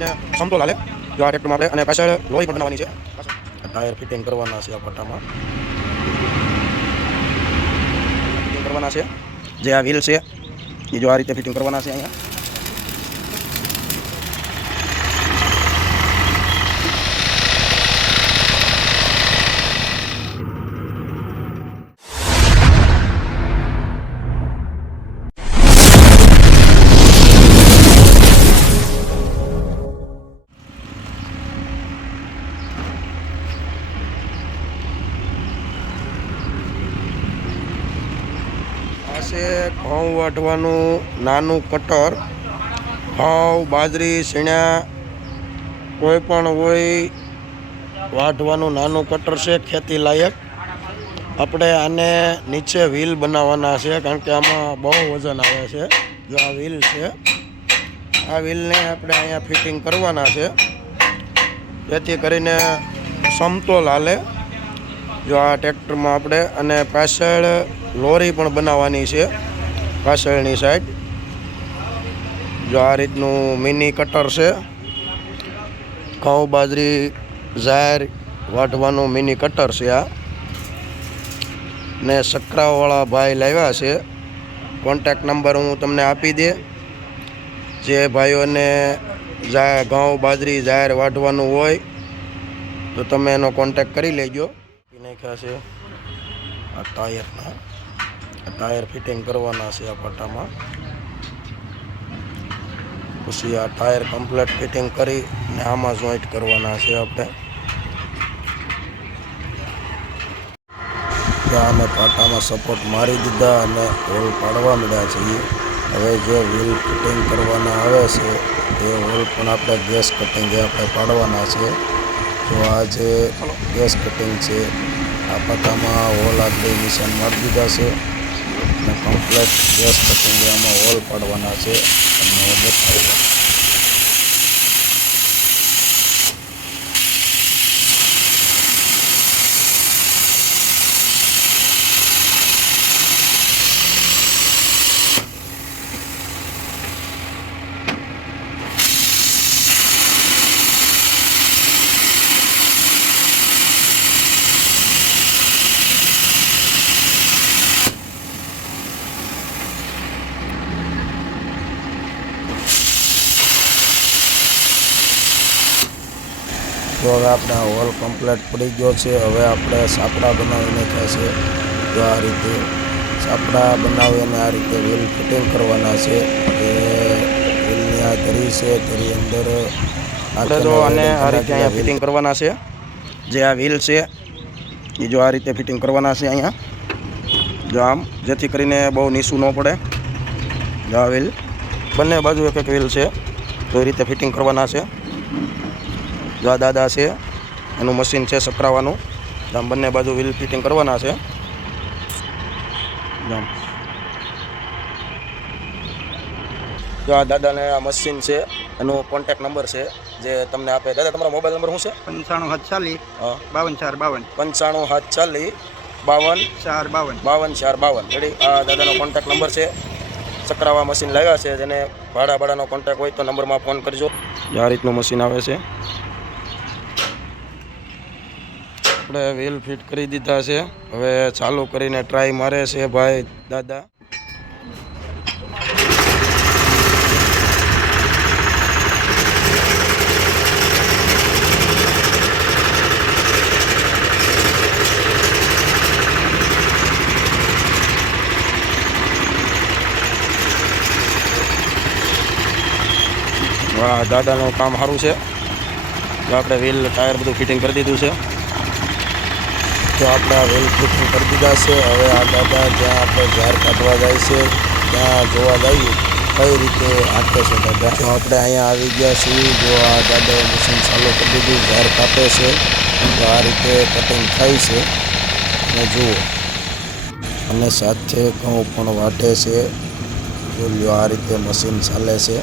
કરીને સમતોલ હાલે જો આ ટ્રેક્ટરમાં આપણે અને પાછળ લોહી પણ બનાવવાની છે. ટાયર ફિટિંગ કરવાના છે આ પટ્ટામાં. ફિટિંગ કરવાના છે. જે આ વ્હીલ છે એ જો આ રીતે ફિટિંગ કરવાના છે અહીંયા. છે ઘઉં વાઢવાનું નાનું કટર. ઘઉં, બાજરી શીણા કોઈ પણ હોય વાઢવાનું નાનું કટર છે, ખેતી લાયક. આપણે આને નીચે વ્હીલ બનાવવાના છે, કારણ કે આમાં બહુ વજન આવે છે, જો આ વ્હીલ છે. આ વ્હીલને આપણે અહીંયા ફિટિંગ કરવાના છે. જેથી કરીને સમતોલ હાલે. જો આ ટ્રેક્ટરમાં આપણે અને પાછળ લોરી પણ બનાવવાની છે, પાછળની સાઈડ જો આ રીતનું મિની કટર છે ઘઉં બાજરી ઝાર વાટવાનું મિની કટર છે આ. ને સકરાવાળા ભાઈ લાવ્યા છે કોન્ટેક નંબર હું તમને આપી દે. જે ભાઈઓને ઘઉં બાજરી ઝાર વાટવાનું હોય, તો તમે એનો કોન્ટેક કરી લેજો. નાખ્યા છે આ ટાયરના. ટાયર ફિટિંગ કરવાના છે આ પટ્ટામાં પછી આ ટાયર કમ્પ્લીટ ફિટિંગ કરી ને આમાં જોઈન્ટ કરવાના છે આપણે. અમે પાટામાં સપોર્ટ મારી દીધા અને હોલ પાડવા મળ્યા છીએ. હવે જે વ્હીલ ફિટિંગ કરવાના આવે છે, એ હોલ પણ આપણે ગેસ કટિંગ આપણે પાડવાના છે. તો આ જે ગેસ કટિંગ છે આ પટ્ટામાં હોલ આગળ નિશાન મારી દીધા છે. અને કમ્પ્લેટ ગેસ કટિંગ હોલ પાડવાના છે. અને હું તો હવે આપણે હોલ કમ્પ્લીટ પડી ગયો છે. હવે આપણે સાપડા બનાવીને થશે તો આ રીતે સાપડા બનાવી અને આ રીતે વ્હીલ ફિટિંગ કરવાના છે. એ વ્હીલની આ ધરી છે. ધરી અંદર જો અને આ રીતે અહીંયા ફિટિંગ કરવાના છે. જે આ વ્હીલ છે એ જો આ રીતે ફિટિંગ કરવાના છે અહીંયા. જો આમ જેથી કરીને બહુ નીસું ન પડે. જો આ વ્હીલ બંને બાજુ એક એક વ્હીલ છે. તો એ રીતે ફિટિંગ કરવાના છે. જો આ દાદા છે. એનું મશીન છે સકરાવાનું આમ બંને બાજુ વ્હીલ ફિટિંગ કરવાના છે. જો આ દાદાને આ મશીન છે એનો કોન્ટેક નંબર છે જે તમને આપે. દાદા તમારો મોબાઈલ નંબર શું છે? પંચાણું સાત ચાલીસ બાવન ચાર બાવન. પંચાણું હાથ ચાલીસ બાવન. ચાર બાવન. બાવન ચાર બાવન. રેડી આ દાદાનો કોન્ટેક નંબર છે. ચકરાવા મશીન લાવ્યા છે જેને ભાડા ભાડાનો કોન્ટેક હોય તો નંબરમાં ફોન કરજો. આ રીતનું મશીન આવે છે. આપણે વ્હીલ ફિટ કરી દીધા છે. હવે ચાલુ કરીને ટ્રાય મારે છે ભાઈ દાદા. વાહ, દાદાનું કામ સારું છે. આપણે વ્હીલ ટાયર બધું ફિટિંગ કરી દીધું છે. તો આપણે આ રેલ ફિક્સ કરી દીધા છે. હવે આ દાદા જ્યાં આપણે ઝાર કાઢવા જાય છે, ત્યાં જોવા જઈએ. કઈ રીતે હાંકે છે દાદા? તો આપણે અહીંયા આવી ગયા છીએ. જો આ દાદાએ મશીન ચાલુ કરી દીધું ઝાર કાપે છે. તો આ રીતે કટિંગ થાય છે. અને જુઓ. અને સાથે ઘઉં પણ વાટે છે. જોલ્યો આ રીતે મશીન ચાલે છે.